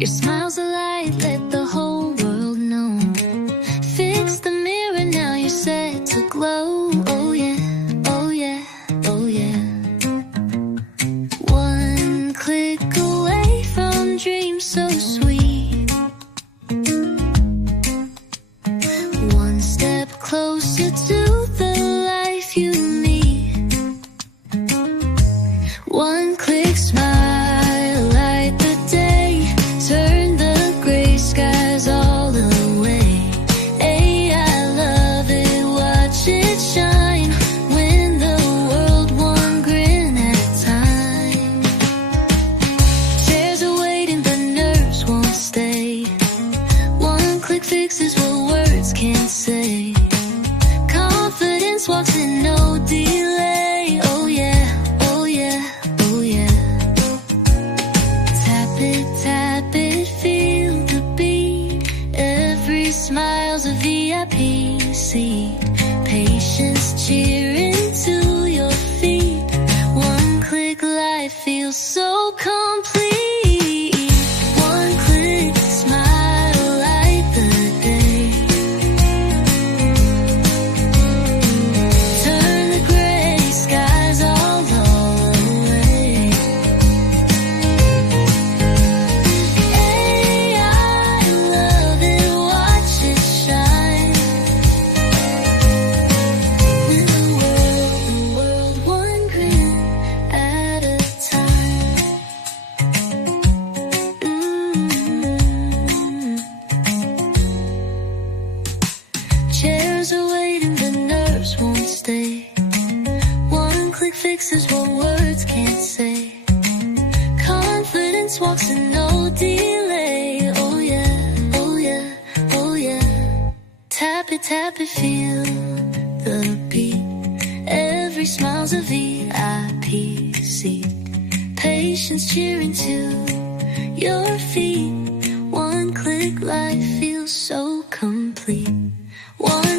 Your smile's a light, let the whole world know. Fix the mirror, now you're set to glow. Oh yeah, oh yeah, oh yeah. One click away from dreams so sweet. One step closer to the life you need. One click smile, light the day, turn the gray skies all away. Hey, I love it, watch it shine, win the world one grin at a time. Tears are waiting, but nerves won't stay. One click fixes what words can't say. Confidence walks in, no delay. Oh yeah, oh yeah, oh yeah. Tap it, feel the beat. Every smile's a VIP seat. Patience cheering to your feet. One click, life feels so complete. One click, smile, light the day. Turn the gray skies all away. Hey, I love it, watch it shine. Win the world one grin at a time. Chairs are waiting, but nerves won't stay. One click fixes what words can't say. Confidence walks in, no delay. Oh yeah, oh yeah, oh yeah. Tap it, feel the beat. Every smile's a VIP seat. Patience cheering to your feet. One click, life feels so complete. One